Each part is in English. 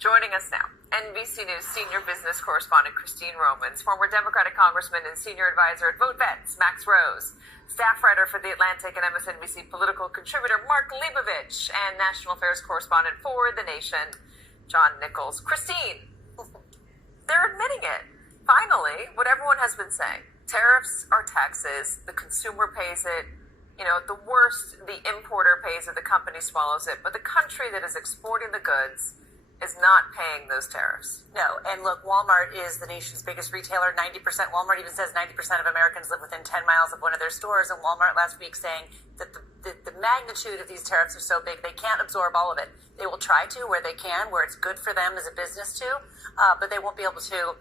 Joining us now, NBC News senior business correspondent Christine Romans, former Democratic congressman and senior advisor at VoteVets, Max Rose, staff writer for The Atlantic and MSNBC political contributor Mark Leibovich, and national affairs correspondent for The Nation, John Nichols. Christine, they're admitting it. Finally, what everyone has been saying. Tariffs are taxes. The consumer pays it. You know, at the worst, the importer pays it, the company swallows it. But the country that is exporting the goods is not paying those tariffs. No, and look, Walmart is the nation's biggest retailer. 90%, Walmart even says 90% of Americans live within 10 miles of one of their stores. And Walmart last week saying that the magnitude of these tariffs are so big, they can't absorb all of it. They will try to where they can, where it's good for them as a business to, but they won't be able to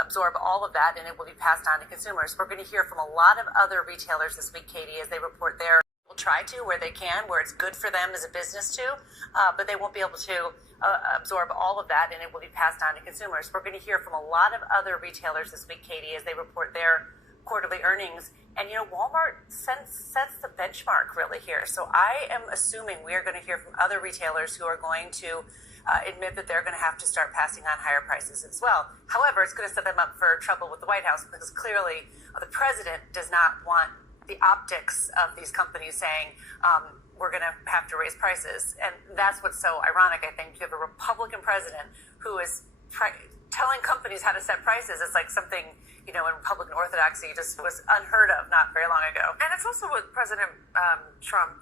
absorb all of that, and it will be passed on to consumers. We're going to hear from a lot of other retailers this week, Katie, as they report their will try to where they can, where it's good for them as a business to, but they won't be able to absorb all of that, and it will be passed on to consumers. We're going to hear from a lot of other retailers this week, Katie, as they report their quarterly earnings. And, you know, Walmart sets the benchmark really here. So I am assuming we are going to hear from other retailers who are going to admit that they're going to have to start passing on higher prices as well. However, it's going to set them up for trouble with the White House because clearly the president does not want the optics of these companies saying, we're going to have to raise prices. And that's what's so ironic, I think. You have a Republican president who is telling companies how to set prices. It's like something, you know, in Republican orthodoxy just was unheard of not very long ago. And it's also what President Trump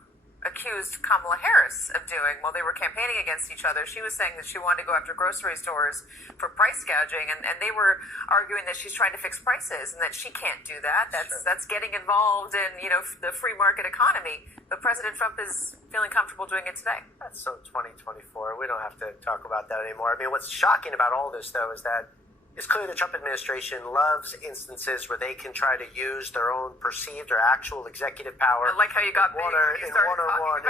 accused Kamala Harris of doing while they were campaigning against each other. She was saying that she wanted to go after grocery stores for price gouging, and they were arguing that she's trying to fix prices and that she can't do that. That's getting involved in, you know, the free market economy. But President Trump is feeling comfortable doing it today. That's so 2024. We don't have to talk about that anymore. I mean, what's shocking about all this, though, is that it's clear the Trump administration loves instances where they can try to use their own perceived or actual executive power. I like how you got in one-on-one,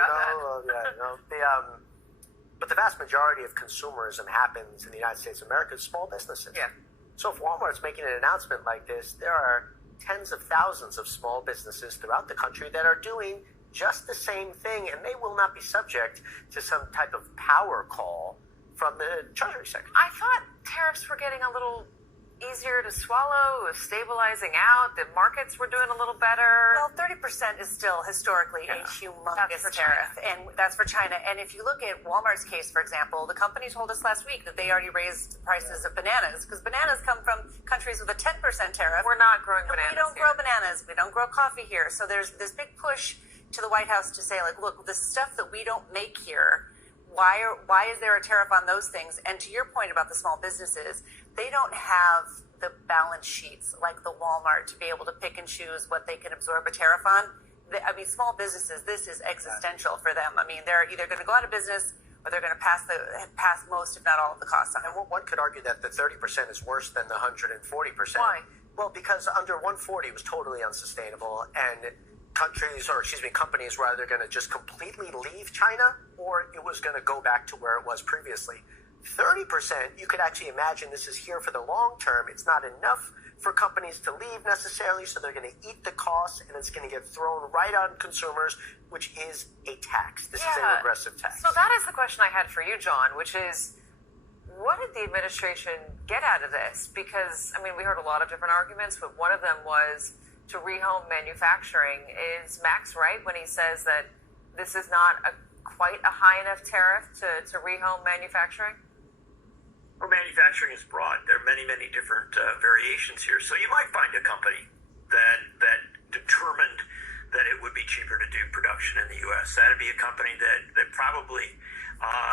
but the vast majority of consumerism happens in the United States of America, small businesses. Yeah. So if Walmart's making an announcement like this, there are tens of thousands of small businesses throughout the country that are doing just the same thing, and they will not be subject to some type of power call from the Treasury Secretary. I thought tariffs were getting a little easier to swallow, stabilizing out. The markets were doing a little better. Well, 30% is still historically a humongous tariff, and that's for China. And if you look at Walmart's case, for example, the company told us last week that they already raised the prices of bananas because bananas come from countries with a 10% tariff. We're not growing bananas. We don't grow bananas. We don't grow coffee here. So there's this big push to the White House to say, like, look, the stuff that we don't make here, why is there a tariff on those things? And to your point about the small businesses, they don't have the balance sheets like the Walmart to be able to pick and choose what they can absorb a tariff on. I mean, small businesses, this is existential for them. I mean, they're either going to go out of business or they're going to pass most, if not all, of the costs on. And one could argue that the 30% is worse than the 140%. Why? Well, because under 140 was totally unsustainable, and companies were either going to just completely leave China or it was going to go back to where it was previously. 30%, you could actually imagine this is here for the long term. It's not enough for companies to leave necessarily, so they're going to eat the costs, and it's going to get thrown right on consumers, which is a tax. This is an aggressive tax. So that is the question I had for you, John, which is, what did the administration get out of this? Because, I mean, we heard a lot of different arguments, but one of them was to rehome manufacturing. Is Max right when he says that this is not quite a high enough tariff to rehome manufacturing? Well, manufacturing is broad. There are many, many different variations here. So you might find a company that determined that it would be cheaper to do production in the U.S. That'd be a company that probably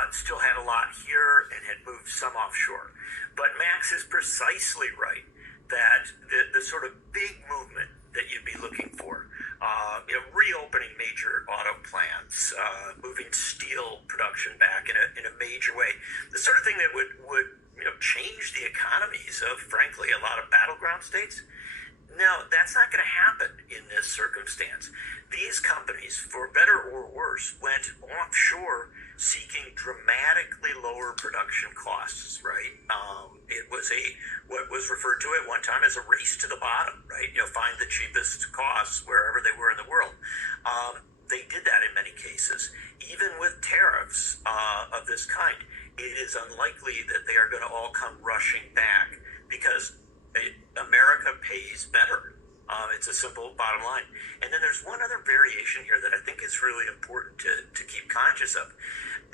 still had a lot here and had moved some offshore. But Max is precisely right that the sort of big movement that you'd be looking for, reopening major auto plants, moving steel production back in a major way, the sort of thing that would change the economies of, frankly, a lot of battleground states. No, that's not going to happen in this circumstance. These companies, for better or worse, went offshore seeking dramatically lower production costs, right? It was what was referred to at one time as a race to the bottom, right? Find the cheapest costs wherever they were in the world. They did that in many cases, even with tariffs of this kind. it is unlikely that they are going to all come rushing back because America pays better. It's a simple bottom line. And then there's one other variation here that I think is really important to keep conscious of.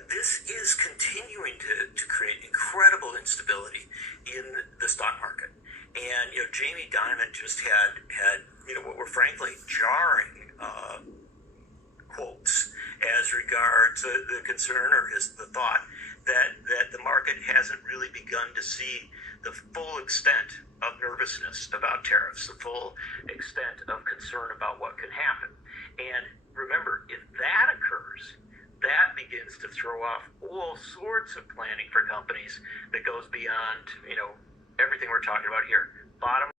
This is continuing to create incredible instability in the stock market. And, Jamie Dimon just had what were frankly jarring quotes as regards the concern or the thought that the market hasn't really begun to see the full extent of nervousness about tariffs, the full extent of concern about what could happen. And remember, if that occurs, that begins to throw off all sorts of planning for companies that goes beyond, everything we're talking about here. Bottom